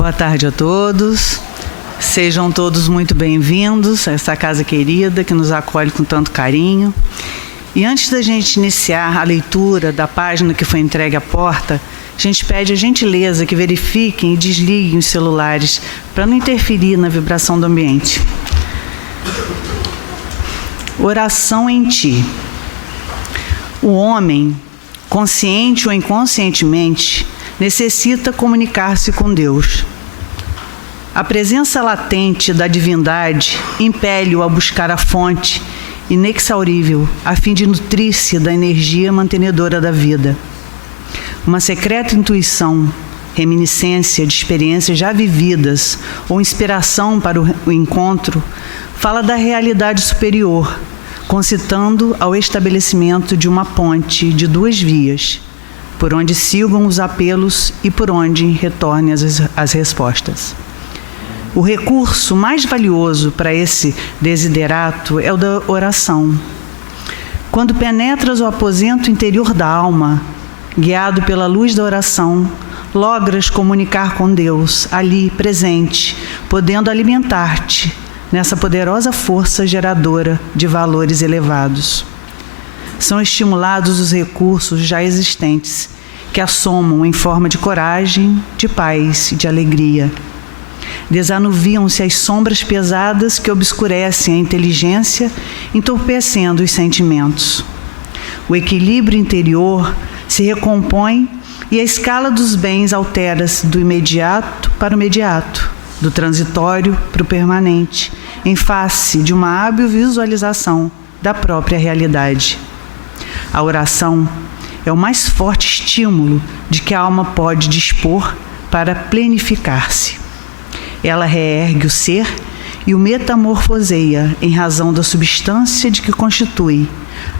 Boa tarde a todos. Sejam todos muito bem-vindos a essa casa querida que nos acolhe com tanto carinho. E antes da gente iniciar a leitura da página que foi entregue à porta, a gente pede a gentileza que verifiquem e desliguem os celulares para não interferir na vibração do ambiente. Oração em ti. O homem, consciente ou inconscientemente, necessita comunicar-se com Deus. A presença latente da divindade impele-o a buscar a fonte inexaurível, a fim de nutrir-se da energia mantenedora da vida. Uma secreta intuição, reminiscência de experiências já vividas ou inspiração para o encontro, fala da realidade superior, concitando ao estabelecimento de uma ponte de duas vias, por onde sigam os apelos e por onde retornem as respostas. O recurso mais valioso para esse desiderato é o da oração. Quando penetras o aposento interior da alma, guiado pela luz da oração, logras comunicar com Deus, ali presente, podendo alimentar-te nessa poderosa força geradora de valores elevados. São estimulados os recursos já existentes, que assomam em forma de coragem, de paz e de alegria. Desanuviam-se as sombras pesadas que obscurecem a inteligência, entorpecendo os sentimentos. O equilíbrio interior se recompõe e a escala dos bens altera-se do imediato para o imediato, do transitório para o permanente, em face de uma hábil visualização da própria realidade. A oração é o mais forte estímulo de que a alma pode dispor para plenificar-se. Ela reergue o ser e o metamorfoseia em razão da substância de que constitui,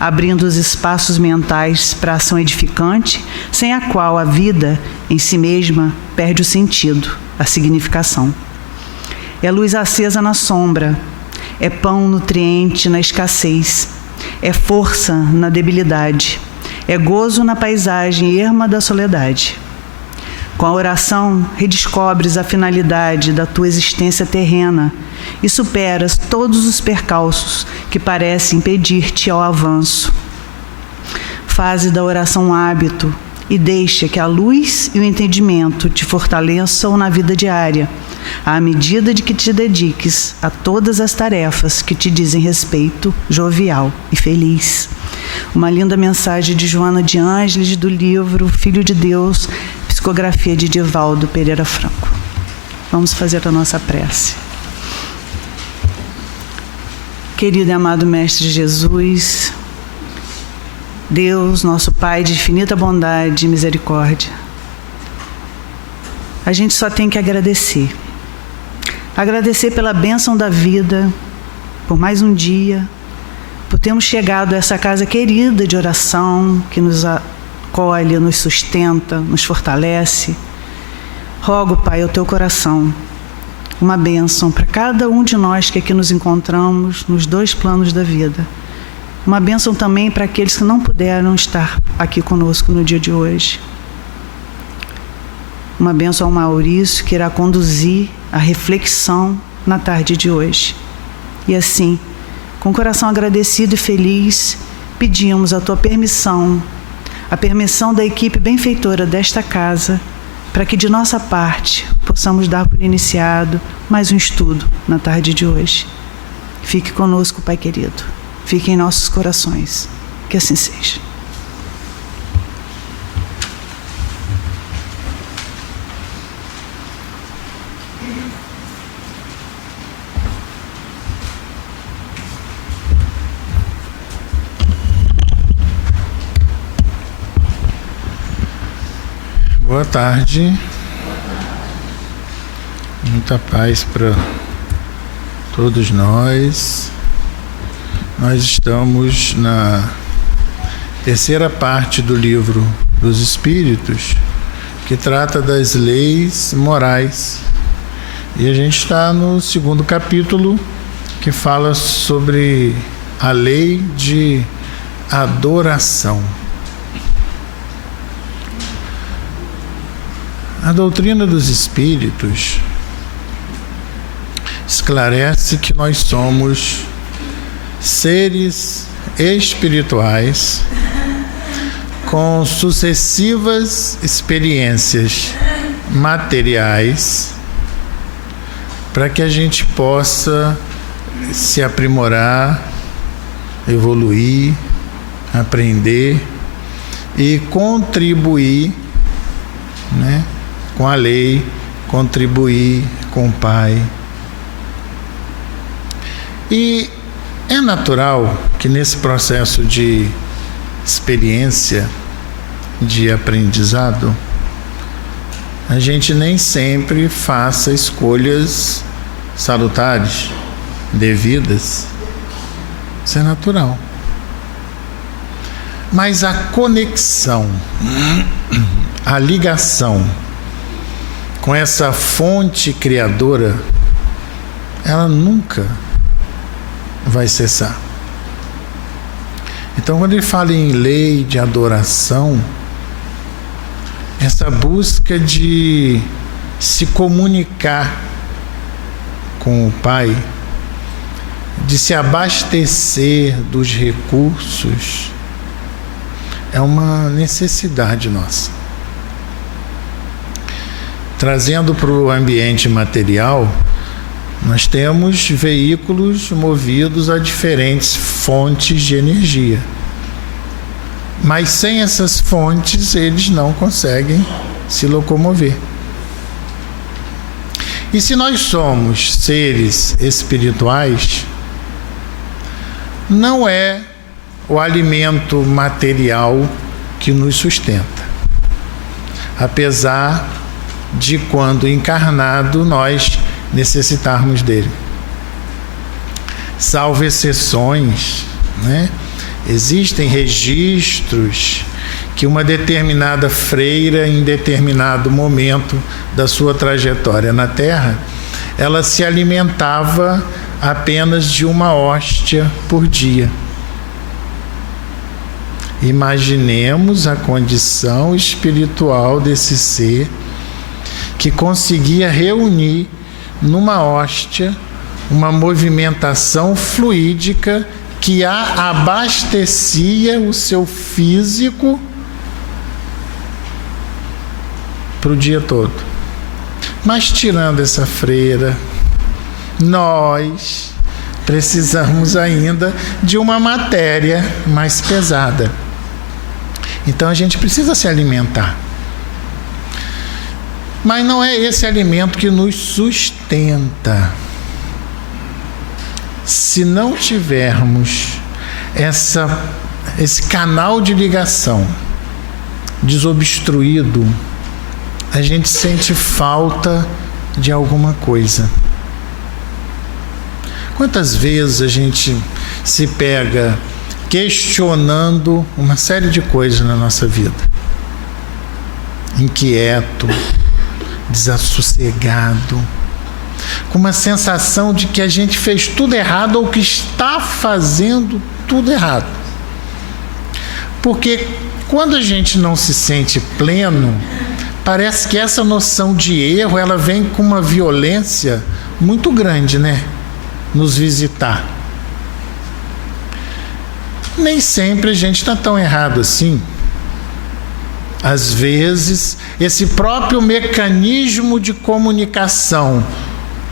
abrindo os espaços mentais para a ação edificante, sem a qual a vida em si mesma perde o sentido, a significação. É luz acesa na sombra, é pão nutriente na escassez, é força na debilidade, é gozo na paisagem erma da soledade. Com a oração, redescobres a finalidade da tua existência terrena e superas todos os percalços que parecem impedir-te ao avanço. Faze da oração um hábito e deixa que a luz e o entendimento te fortaleçam na vida diária, à medida de que te dediques a todas as tarefas que te dizem respeito, jovial e feliz. Uma linda mensagem de Joana de Ângeles, do livro Filho de Deus, psicografia de Divaldo Pereira Franco. Vamos fazer a nossa prece. Querido e amado Mestre Jesus, Deus, nosso Pai de infinita bondade e misericórdia, a gente só tem que agradecer. Agradecer pela bênção da vida, por mais um dia, por termos chegado a essa casa querida de oração, que nos acolhe, nos sustenta, nos fortalece. Rogo, Pai, ao teu coração, uma bênção para cada um de nós que aqui nos encontramos nos dois planos da vida. Uma bênção também para aqueles que não puderam estar aqui conosco no dia de hoje. Uma bênção ao Maurício, que irá conduzir a reflexão na tarde de hoje. E assim, com o coração agradecido e feliz, pedimos a tua permissão, a permissão da equipe benfeitora desta casa, para que de nossa parte possamos dar por iniciado mais um estudo na tarde de hoje. Fique conosco, Pai querido. Fique em nossos corações. Que assim seja. Boa tarde, muita paz para todos nós. Nós estamos na terceira parte do livro dos Espíritos, que trata das leis morais. E a gente está no segundo capítulo, que fala sobre a lei de adoração. A doutrina dos espíritos esclarece que nós somos seres espirituais com sucessivas experiências materiais para que a gente possa se aprimorar, evoluir, aprender e contribuir, né, com a lei, contribuir com o Pai. E é natural que nesse processo de experiência, de aprendizado, a gente nem sempre faça escolhas salutares, devidas. Isso é natural. Mas a conexão, a ligação com essa fonte criadora, ela nunca vai cessar. Então, quando ele fala em lei de adoração, essa busca de se comunicar com o Pai, de se abastecer dos recursos, é uma necessidade nossa. Trazendo para o ambiente material, nós temos veículos movidos a diferentes fontes de energia. Mas sem essas fontes, eles não conseguem se locomover. E se nós somos seres espirituais, não é o alimento material que nos sustenta. Apesar de, quando encarnado, nós necessitarmos dele. Salvo exceções, né? Existem registros que uma determinada freira, em determinado momento da sua trajetória na Terra, ela se alimentava apenas de uma hóstia por dia. Imaginemos a condição espiritual desse ser que conseguia reunir numa hóstia uma movimentação fluídica que a abastecia o seu físico para o dia todo. Mas tirando essa freira, nós precisamos ainda de uma matéria mais pesada. Então a gente precisa se alimentar. Mas não é esse alimento que nos sustenta. Se não tivermos esse canal de ligação desobstruído, a gente sente falta de alguma coisa. Quantas vezes a gente se pega questionando uma série de coisas na nossa vida? Inquieto, desassossegado, com uma sensação de que a gente fez tudo errado ou que está fazendo tudo errado. Porque quando a gente não se sente pleno, parece que essa noção de erro, ela vem com uma violência muito grande, né? Nos visitar. Nem sempre a gente está tão errado assim. Às vezes, esse próprio mecanismo de comunicação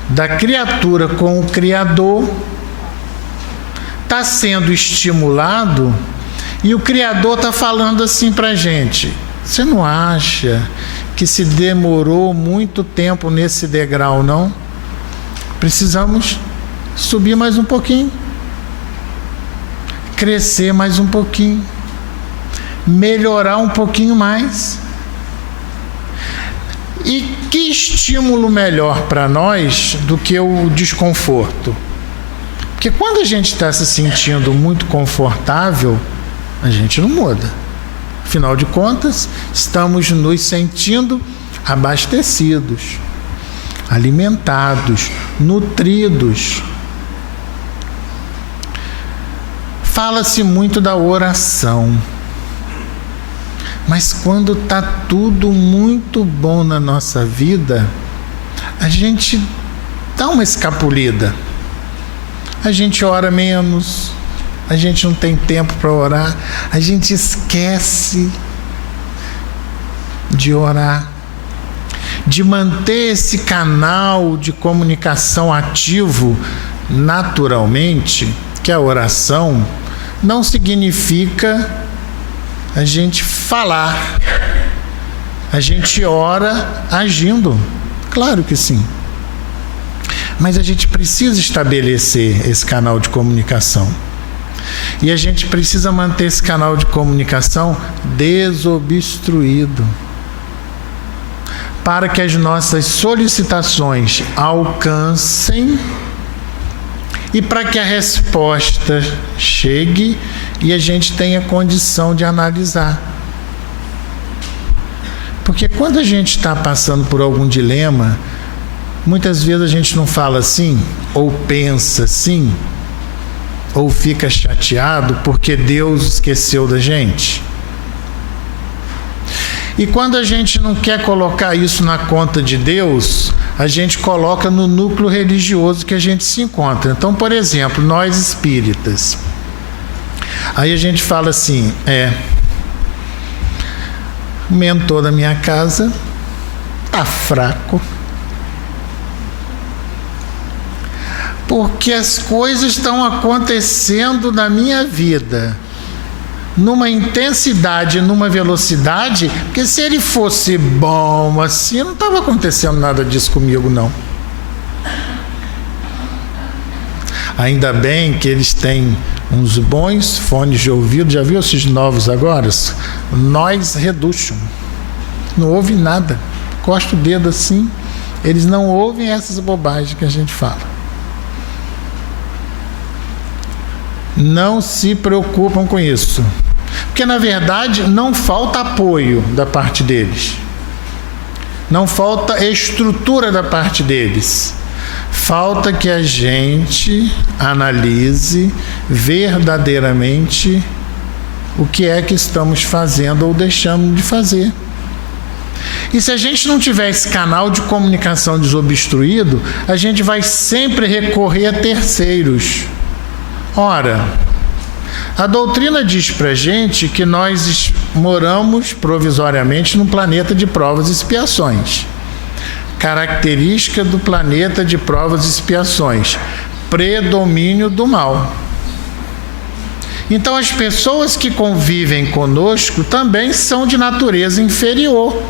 da criatura com o Criador está sendo estimulado e o Criador está falando assim para a gente: você não acha que se demorou muito tempo nesse degrau, não? Precisamos subir mais um pouquinho, crescer mais um pouquinho, melhorar um pouquinho mais. E que estímulo melhor para nós do que o desconforto? Porque quando a gente está se sentindo muito confortável, a gente não muda. Afinal de contas, estamos nos sentindo abastecidos, alimentados, nutridos. Fala-se muito da oração. Mas quando está tudo muito bom na nossa vida, a gente dá uma escapulida. A gente ora menos, a gente não tem tempo para orar, a gente esquece de orar, de manter esse canal de comunicação ativo naturalmente, que a oração não significa a gente falar. A gente ora agindo, claro que sim. Mas a gente precisa estabelecer esse canal de comunicação. E a gente precisa manter esse canal de comunicação desobstruído, para que as nossas solicitações alcancem e para que a resposta chegue e a gente tenha condição de analisar. Porque quando a gente está passando por algum dilema, muitas vezes a gente não fala assim, ou pensa assim, ou fica chateado porque Deus esqueceu da gente. E quando a gente não quer colocar isso na conta de Deus, a gente coloca no núcleo religioso que a gente se encontra. Então, por exemplo, nós espíritas, aí a gente fala assim, o mentor da minha casa está fraco, porque as coisas estão acontecendo na minha vida numa intensidade, numa velocidade, porque se ele fosse bom assim, não estava acontecendo nada disso comigo, não. Ainda bem que eles têm uns bons fones de ouvido, já viu esses novos agora? Noise Reduction. Não ouve nada. Costa o dedo assim, eles não ouvem essas bobagens que a gente fala. Não se preocupam com isso. Porque, na verdade, não falta apoio da parte deles. Não falta estrutura da parte deles. Falta que a gente analise verdadeiramente o que é que estamos fazendo ou deixamos de fazer. E se a gente não tiver esse canal de comunicação desobstruído, a gente vai sempre recorrer a terceiros. Ora, a doutrina diz pra gente que nós moramos provisoriamente num planeta de provas e expiações. Característica do planeta de provas e expiações: predomínio do mal. Então as pessoas que convivem conosco também são de natureza inferior.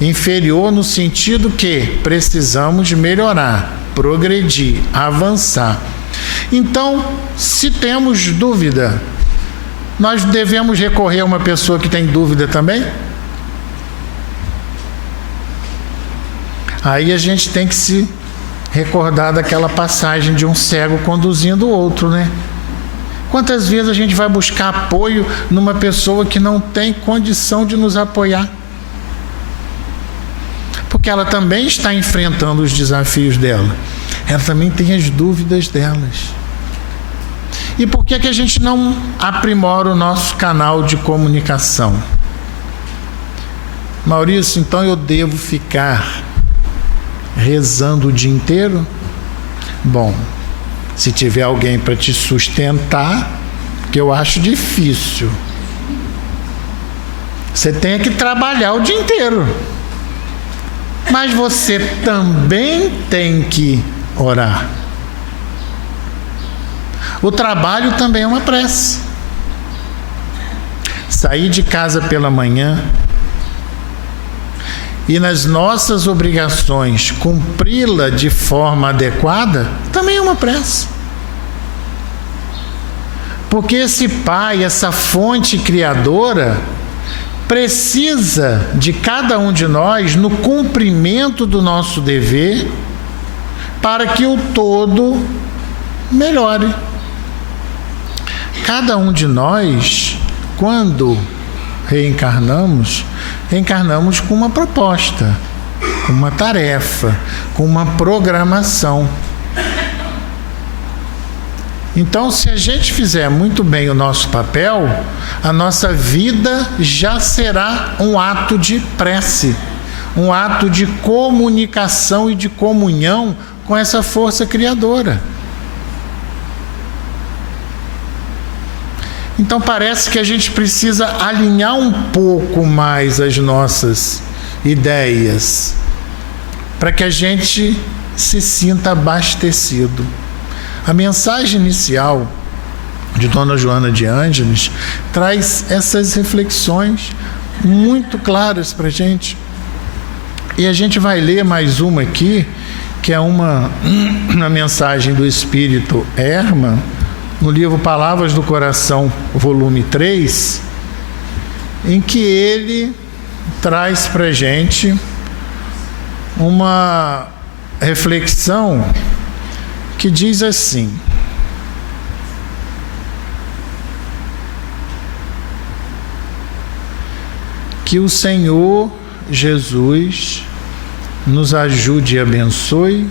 Inferior no sentido que precisamos melhorar, progredir, avançar. Então, se temos dúvida, nós devemos recorrer a uma pessoa que tem dúvida também? Aí a gente tem que se recordar daquela passagem de um cego conduzindo o outro, né? Quantas vezes a gente vai buscar apoio numa pessoa que não tem condição de nos apoiar? Porque ela também está enfrentando os desafios dela. Ela também tem as dúvidas delas. E por que a gente não aprimora o nosso canal de comunicação? Maurício, então eu devo ficar rezando o dia inteiro? Bom, se tiver alguém para te sustentar, que eu acho difícil, você tem que trabalhar o dia inteiro. Mas você também tem que orar. O trabalho também é uma prece. Sair de casa pela manhã e nas nossas obrigações cumpri-la de forma adequada também é uma prece. Porque esse Pai, essa fonte criadora, precisa de cada um de nós no cumprimento do nosso dever para que o todo melhore. Cada um de nós, quando reencarnamos com uma proposta, com uma tarefa, com uma programação. Então, se a gente fizer muito bem o nosso papel, a nossa vida já será um ato de prece, um ato de comunicação e de comunhão com essa força criadora. Então parece que a gente precisa alinhar um pouco mais as nossas ideias para que a gente se sinta abastecido. A mensagem inicial de Dona Joana de Ângeles traz essas reflexões muito claras para a gente. E a gente vai ler mais uma aqui, que é uma mensagem do Espírito Hermann, no livro Palavras do Coração, volume 3, em que ele traz para a gente uma reflexão que diz assim: que o Senhor Jesus nos ajude e abençoe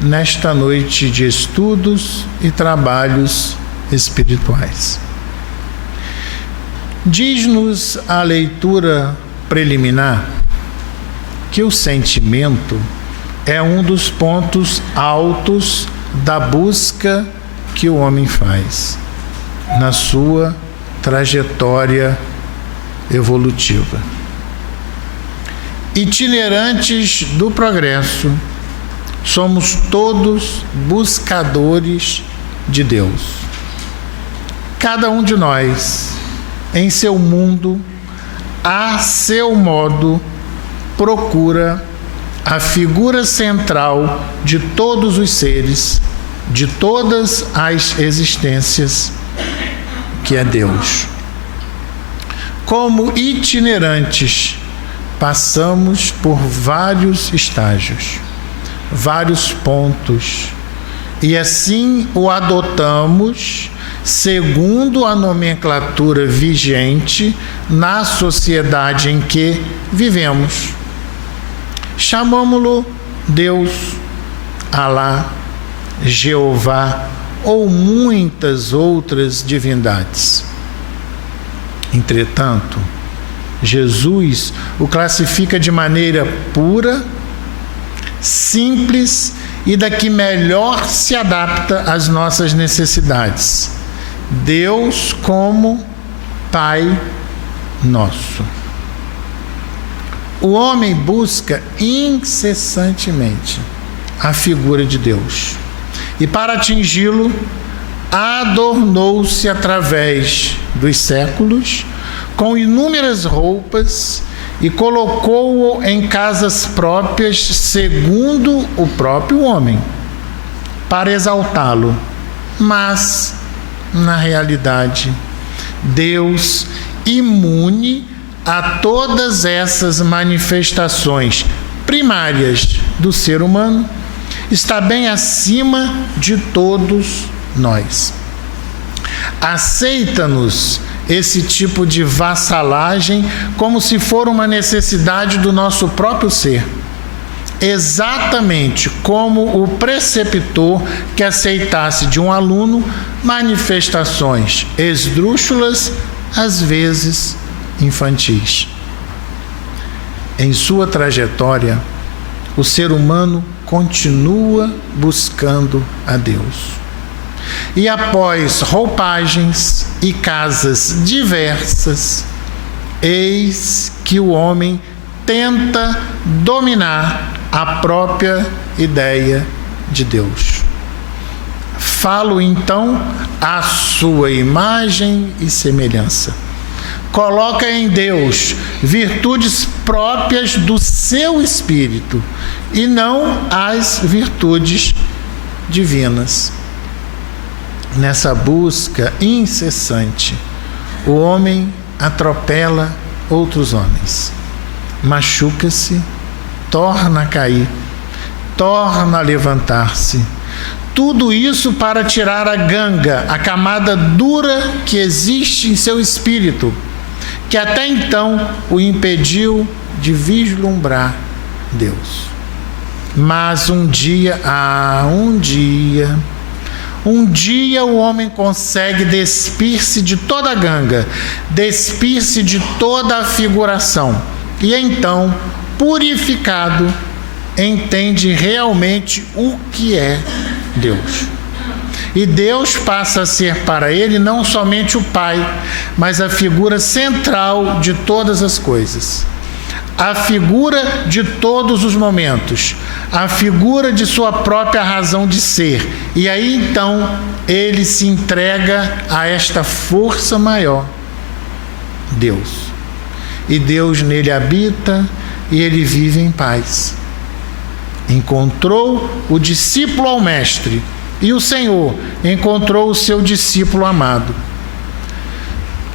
nesta noite de estudos e trabalhos espirituais. Diz-nos a leitura preliminar que o sentimento é um dos pontos altos da busca que o homem faz na sua trajetória evolutiva. Itinerantes do progresso, somos todos buscadores de Deus. Cada um de nós, em seu mundo, a seu modo, procura a figura central de todos os seres, de todas as existências, que é Deus. Como itinerantes, passamos por vários estágios, vários pontos, e assim o adotamos segundo a nomenclatura vigente na sociedade em que vivemos. Chamamo-lo Deus, Alá, Jeová ou muitas outras divindades. Entretanto, Jesus o classifica de maneira pura, simples e da que melhor se adapta às nossas necessidades. Deus como Pai nosso. O homem busca incessantemente a figura de Deus e, para atingi-lo, adornou-se através dos séculos com inúmeras roupas e colocou-o em casas próprias segundo o próprio homem, para exaltá-lo. Mas, na realidade, Deus, imune a todas essas manifestações primárias do ser humano, está bem acima de todos nós. Aceita-nos esse tipo de vassalagem como se for uma necessidade do nosso próprio ser, exatamente como o preceptor que aceitasse de um aluno manifestações esdrúxulas, às vezes infantis. Em sua trajetória, o ser humano continua buscando a Deus. E após roupagens e casas diversas, eis que o homem tenta dominar a própria ideia de Deus. Falo então à sua imagem e semelhança. Coloca em Deus virtudes próprias do seu espírito e não as virtudes divinas. Nessa busca incessante, o homem atropela outros homens, machuca-se, torna a cair, torna a levantar-se. Tudo isso para tirar a ganga, a camada dura que existe em seu espírito, que até então o impediu de vislumbrar Deus. Mas um dia, Um dia o homem consegue despir-se de toda a ganga, despir-se de toda a figuração, e então, purificado, entende realmente o que é Deus. E Deus passa a ser para ele não somente o Pai, mas a figura central de todas as coisas. A figura de todos os momentos, a figura de sua própria razão de ser. E aí então ele se entrega a esta força maior, Deus. E Deus nele habita e ele vive em paz. Encontrou o discípulo ao mestre e o Senhor encontrou o seu discípulo amado.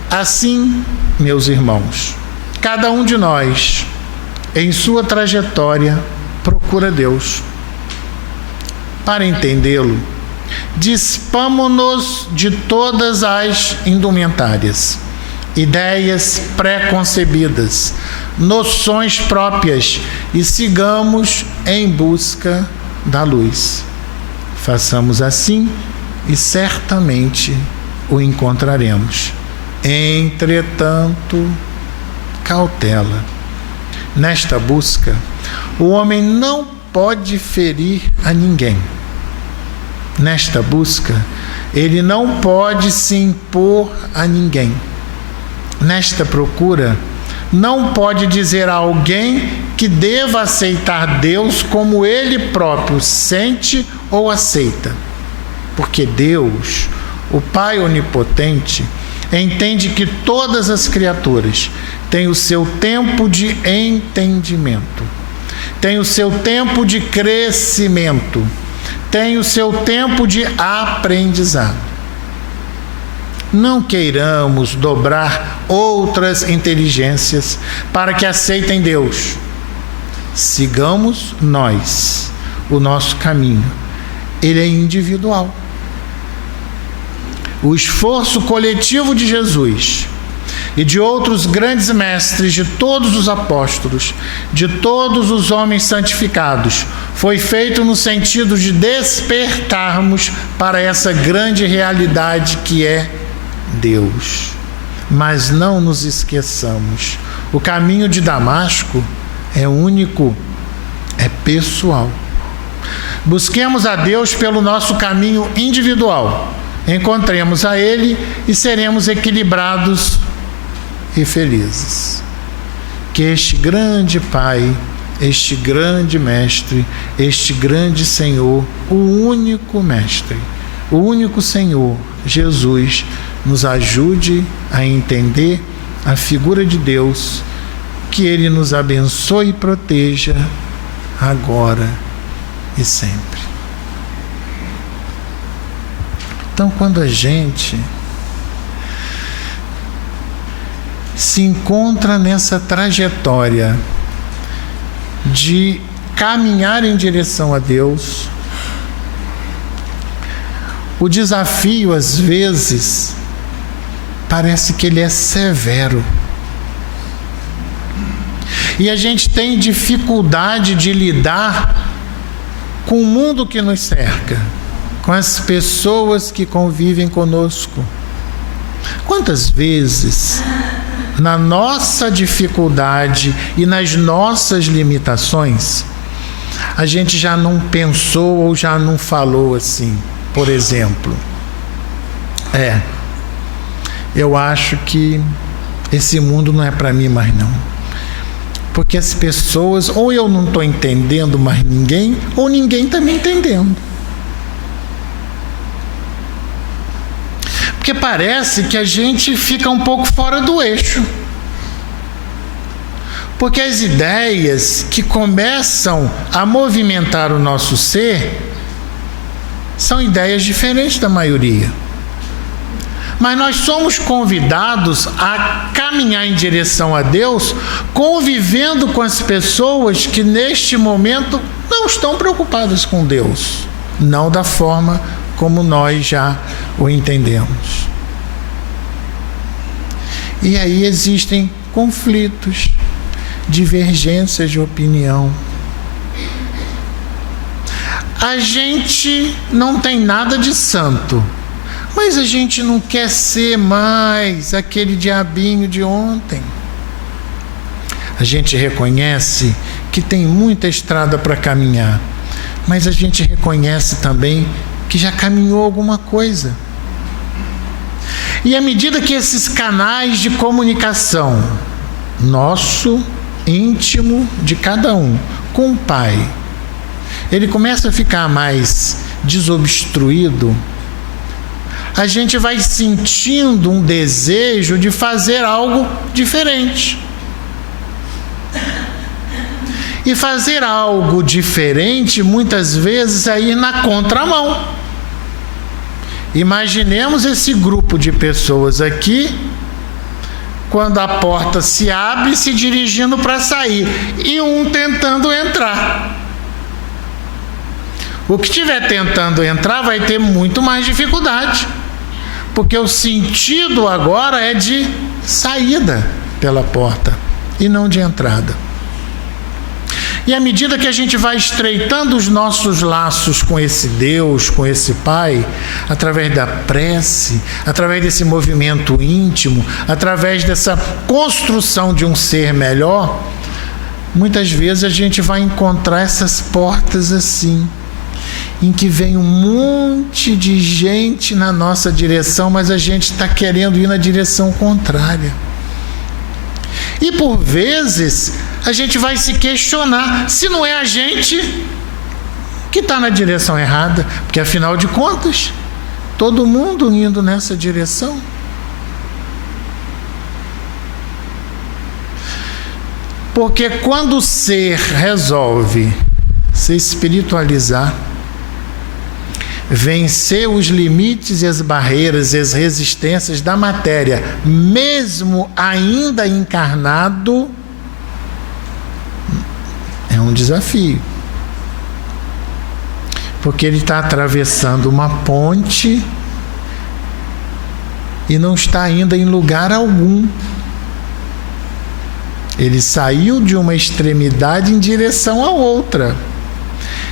Assim, meus irmãos, cada um de nós, em sua trajetória, procura Deus. Para entendê-lo, dispamo-nos de todas as indumentárias, ideias pré-concebidas, noções próprias e sigamos em busca da luz. Façamos assim e certamente o encontraremos. Entretanto, cautela. Nesta busca, o homem não pode ferir a ninguém. Nesta busca, ele não pode se impor a ninguém. Nesta procura, não pode dizer a alguém que deva aceitar Deus como ele próprio sente ou aceita. Porque Deus, o Pai onipotente, entende que todas as criaturas têm o seu tempo de entendimento, têm o seu tempo de crescimento, têm o seu tempo de aprendizado. Não queiramos dobrar outras inteligências para que aceitem Deus. Sigamos nós o nosso caminho. Ele é individual. O esforço coletivo de Jesus e de outros grandes mestres, de todos os apóstolos, de todos os homens santificados, foi feito no sentido de despertarmos para essa grande realidade que é Deus. Mas não nos esqueçamos, o caminho de Damasco é único, é pessoal. Busquemos a Deus pelo nosso caminho individual, encontremos a Ele e seremos equilibrados e felizes. Que este grande Pai, este grande Mestre, este grande Senhor, o único Mestre, o único Senhor, Jesus, nos ajude a entender a figura de Deus, que Ele nos abençoe e proteja agora e sempre. Então, quando a gente se encontra nessa trajetória de caminhar em direção a Deus, o desafio, às vezes, parece que ele é severo. E a gente tem dificuldade de lidar com o mundo que nos cerca, com as pessoas que convivem conosco. Quantas vezes, na nossa dificuldade e nas nossas limitações, a gente já não pensou ou já não falou assim, por exemplo, eu acho que esse mundo não é para mim mais não. Porque as pessoas, ou eu não estou entendendo mais ninguém, ou ninguém está me entendendo. Porque parece que a gente fica um pouco fora do eixo. Porque as ideias que começam a movimentar o nosso ser são ideias diferentes da maioria. Mas nós somos convidados a caminhar em direção a Deus, convivendo com as pessoas que neste momento não estão preocupadas com Deus, não da forma como nós já o entendemos. E aí existem conflitos, divergências de opinião. A gente não tem nada de santo, mas a gente não quer ser mais aquele diabinho de ontem. A gente reconhece que tem muita estrada para caminhar, mas a gente reconhece também que já caminhou alguma coisa. E à medida que esses canais de comunicação, nosso, íntimo, de cada um, com o Pai, ele começa a ficar mais desobstruído, a gente vai sentindo um desejo de fazer algo diferente. E fazer algo diferente, muitas vezes, é ir na contramão. Imaginemos esse grupo de pessoas aqui, quando a porta se abre, se dirigindo para sair, e um tentando entrar. O que estiver tentando entrar vai ter muito mais dificuldade, porque o sentido agora é de saída pela porta e não de entrada. E à medida que a gente vai estreitando os nossos laços com esse Deus, com esse Pai, através da prece, através desse movimento íntimo, através dessa construção de um ser melhor, muitas vezes a gente vai encontrar essas portas assim, em que vem um monte de gente na nossa direção, mas a gente está querendo ir na direção contrária. E por vezes a gente vai se questionar se não é a gente que está na direção errada, porque afinal de contas, todo mundo indo nessa direção. Porque quando o ser resolve se espiritualizar, vencer os limites e as barreiras e as resistências da matéria, mesmo ainda encarnado, é um desafio. Porque ele está atravessando uma ponte e não está ainda em lugar algum. Ele saiu de uma extremidade em direção à outra.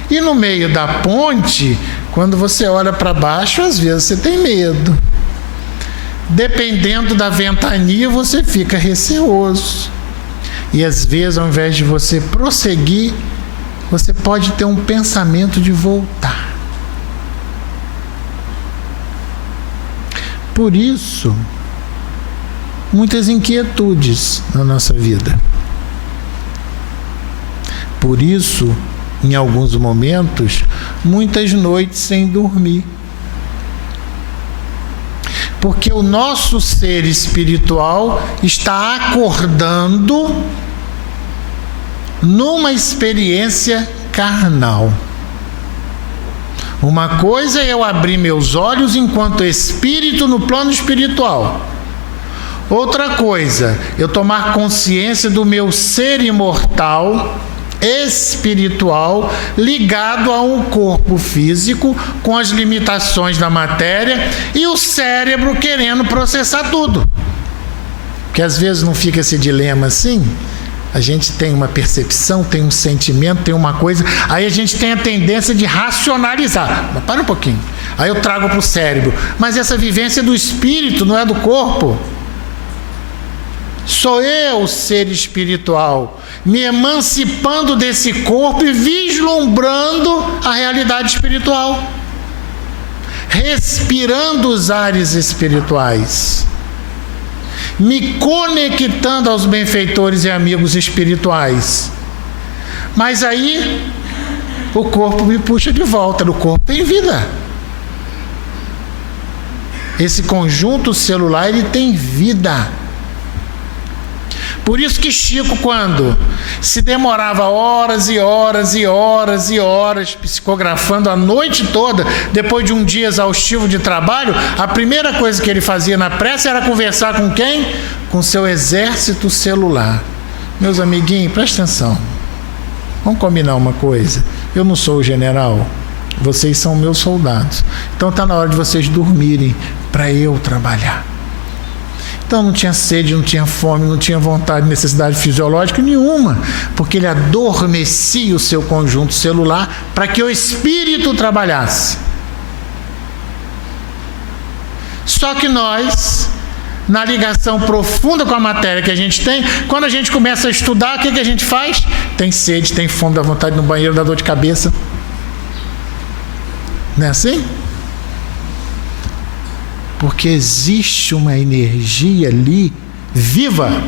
E no meio da ponte, quando você olha para baixo, às vezes você tem medo. Dependendo da ventania, você fica receoso. E às vezes, ao invés de você prosseguir, você pode ter um pensamento de voltar. Por isso, muitas inquietudes na nossa vida. Por isso, em alguns momentos, muitas noites sem dormir. Porque o nosso ser espiritual está acordando numa experiência carnal. Uma coisa é eu abrir meus olhos enquanto espírito no plano espiritual. Outra coisa, eu tomar consciência do meu ser imortal, espiritual, ligado a um corpo físico com as limitações da matéria e o cérebro querendo processar tudo. Porque às vezes não fica esse dilema assim? A gente tem uma percepção, tem um sentimento, tem uma coisa, aí a gente tem a tendência de racionalizar. Mas para um pouquinho. Aí eu trago para o cérebro. Mas essa vivência é do espírito, não é do corpo. Sou eu, ser espiritual, me emancipando desse corpo e vislumbrando a realidade espiritual, respirando os ares espirituais, me conectando aos benfeitores e amigos espirituais. Mas aí o corpo me puxa de volta. O corpo tem vida. Esse conjunto celular, ele tem vida. Por isso que Chico, quando se demorava horas e horas e horas e horas psicografando a noite toda, depois de um dia exaustivo de trabalho, a primeira coisa que ele fazia na prece era conversar com quem? Com seu exército celular. Meus amiguinhos, presta atenção. Vamos combinar uma coisa. Eu não sou o general, vocês são meus soldados. Então está na hora de vocês dormirem para eu trabalhar. Então não tinha sede, não tinha fome, não tinha vontade, necessidade fisiológica nenhuma, porque ele adormecia o seu conjunto celular para que o espírito trabalhasse. Só que nós, na ligação profunda com a matéria que a gente tem, quando a gente começa a estudar, o que a gente faz? Tem sede, tem fome, dá vontade no banheiro, dá dor de cabeça. Não é assim? Porque existe uma energia ali viva,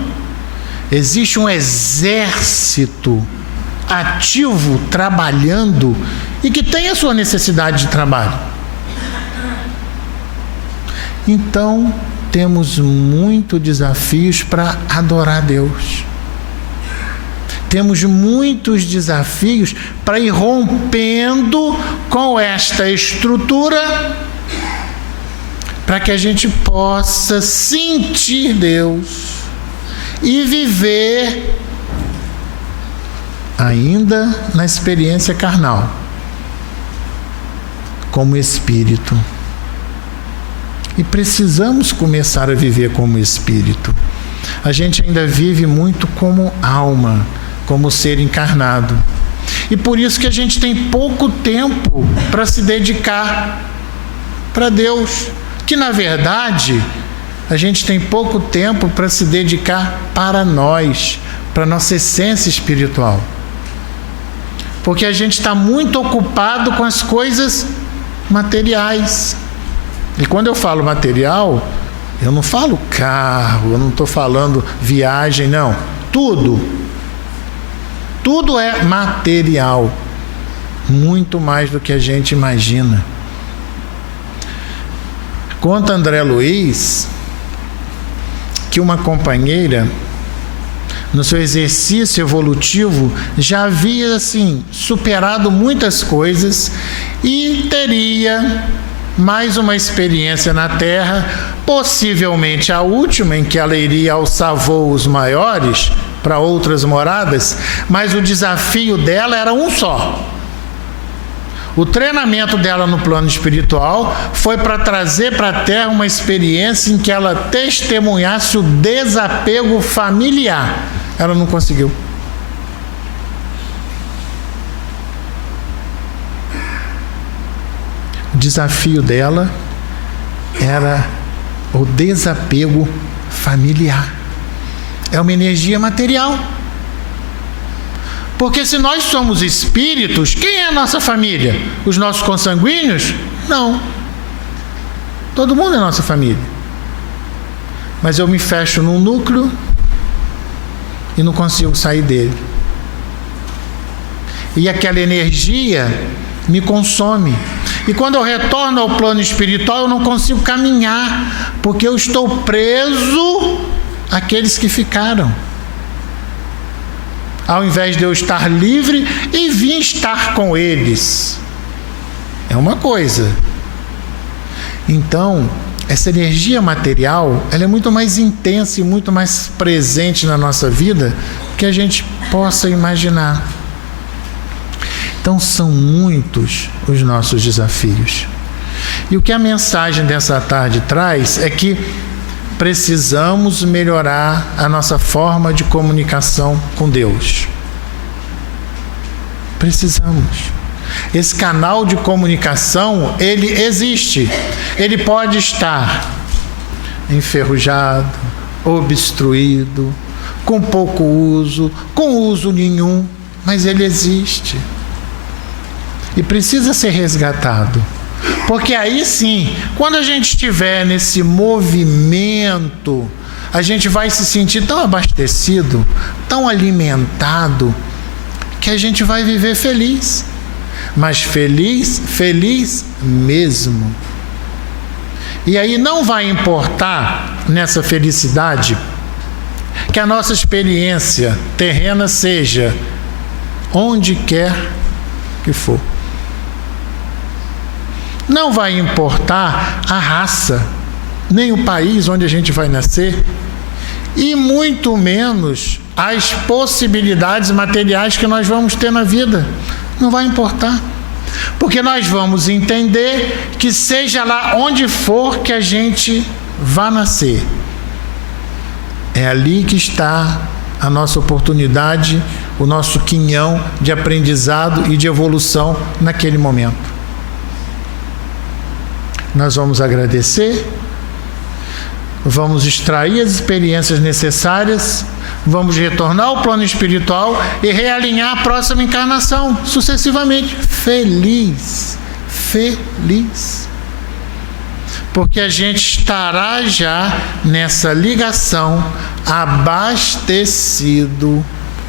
existe um exército ativo trabalhando e que tem a sua necessidade de trabalho. Então temos muitos desafios para adorar Deus. Temos muitos desafios para ir rompendo com esta estrutura, para que a gente possa sentir Deus e viver ainda na experiência carnal, como espírito. E precisamos começar a viver como espírito. A gente ainda vive muito como alma, como ser encarnado. E por isso que a gente tem pouco tempo para se dedicar para Deus. Que na verdade a gente tem pouco tempo para se dedicar para nós, para nossa essência espiritual, porque a gente está muito ocupado com as coisas materiais. E quando eu falo material, eu não falo carro, eu não estou falando viagem, não. Tudo é material, muito mais do que a gente imagina. Conta André Luiz que uma companheira, no seu exercício evolutivo, já havia assim superado muitas coisas e teria mais uma experiência na Terra, possivelmente a última, em que ela iria alçar voos maiores para outras moradas, mas o desafio dela era um só. O treinamento dela no plano espiritual foi para trazer para a Terra uma experiência em que ela testemunhasse o desapego familiar. Ela não conseguiu. O desafio dela era o desapego familiar. É uma energia material. Porque se nós somos espíritos, quem é a nossa família? Os nossos consanguíneos? Não. Todo mundo é nossa família. Mas eu me fecho num núcleo e não consigo sair dele. E aquela energia me consome. E quando eu retorno ao plano espiritual, eu não consigo caminhar, porque eu estou preso àqueles que ficaram. Ao invés de eu estar livre e vir estar com eles. É uma coisa. Então, essa energia material, ela é muito mais intensa e muito mais presente na nossa vida que a gente possa imaginar. Então, são muitos os nossos desafios. E o que a mensagem dessa tarde traz é que precisamos melhorar a nossa forma de comunicação com Deus. Precisamos. Esse canal de comunicação, ele existe. Ele pode estar enferrujado, obstruído, com pouco uso, com uso nenhum, mas ele existe. E precisa ser resgatado. Porque aí sim, quando a gente estiver nesse movimento, a gente vai se sentir tão abastecido, tão alimentado, que a gente vai viver feliz. Mas feliz, feliz mesmo. E aí não vai importar nessa felicidade que a nossa experiência terrena seja onde quer que for. Não vai importar a raça, nem o país onde a gente vai nascer, e muito menos as possibilidades materiais que nós vamos ter na vida. Não vai importar. Porque nós vamos entender que seja lá onde for que a gente vá nascer, É ali que está a nossa oportunidade, o nosso quinhão de aprendizado e de evolução naquele momento. Nós vamos agradecer, vamos extrair as experiências necessárias, vamos retornar ao plano espiritual e realinhar a próxima encarnação, sucessivamente. Feliz. Porque a gente estará já nessa ligação, abastecido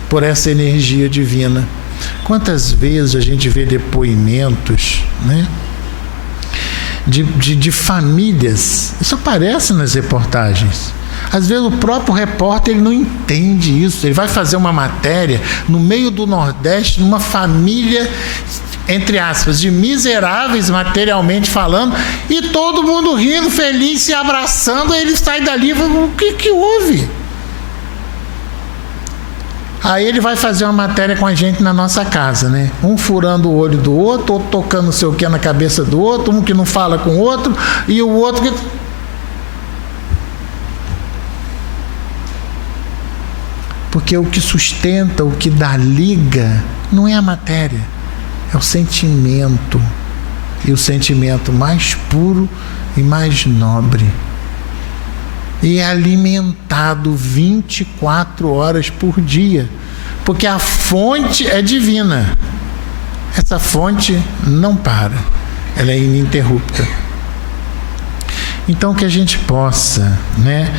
por essa energia divina. Quantas vezes a gente vê depoimentos, né, de famílias, isso aparece nas reportagens. Às vezes o próprio repórter ele não entende isso, ele vai fazer uma matéria no meio do Nordeste, numa família, entre aspas, de miseráveis materialmente falando, e todo mundo rindo, feliz, se abraçando, aí ele sai dali e fala, o que houve? Aí ele vai fazer uma matéria com a gente na nossa casa, né? Um furando o olho do outro, outro tocando não sei o que na cabeça do outro, um que não fala com o outro, e o outro que... Porque o que sustenta, o que dá liga, não é a matéria, é o sentimento. E o sentimento mais puro e mais nobre. E é alimentado 24 horas por dia. Porque a fonte é divina. Essa fonte não para. Ela é ininterrupta. Então que a gente possa, né,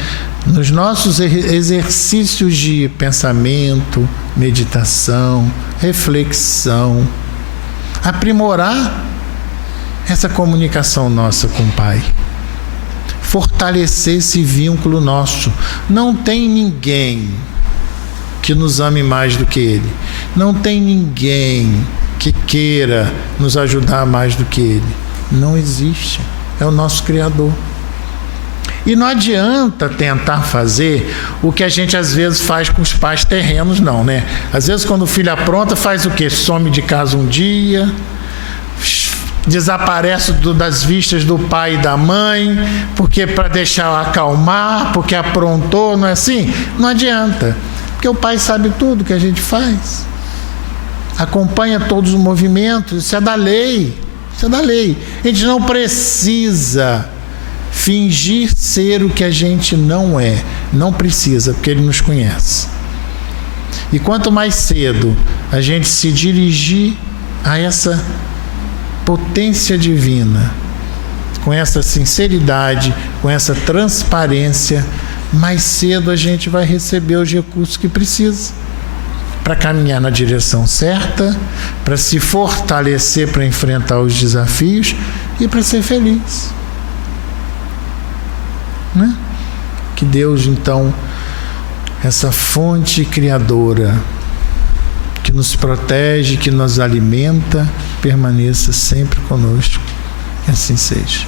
nos nossos exercícios de pensamento, meditação, reflexão, aprimorar essa comunicação nossa com o Pai. Fortalecer esse vínculo nosso. Não tem ninguém que nos ame mais do que Ele. Não tem ninguém que queira nos ajudar mais do que Ele. Não existe. É o nosso Criador. E não adianta tentar fazer o que a gente às vezes faz com os pais terrenos, não, né? Às vezes quando o filho apronta, faz o quê? Some de casa um dia, desaparece das vistas do pai e da mãe, porque para deixar acalmar, porque aprontou, não é assim? Não adianta, porque o pai sabe tudo que a gente faz, acompanha todos os movimentos, isso é da lei, isso é da lei. A gente não precisa fingir ser o que a gente não é, não precisa, porque Ele nos conhece. E quanto mais cedo a gente se dirigir a essa potência divina, com essa sinceridade, com essa transparência, mais cedo a gente vai receber os recursos que precisa para caminhar na direção certa, para se fortalecer para enfrentar os desafios e para ser feliz. Né? Que Deus, então, essa fonte criadora que nos protege, que nos alimenta, permaneça sempre conosco. Que assim seja.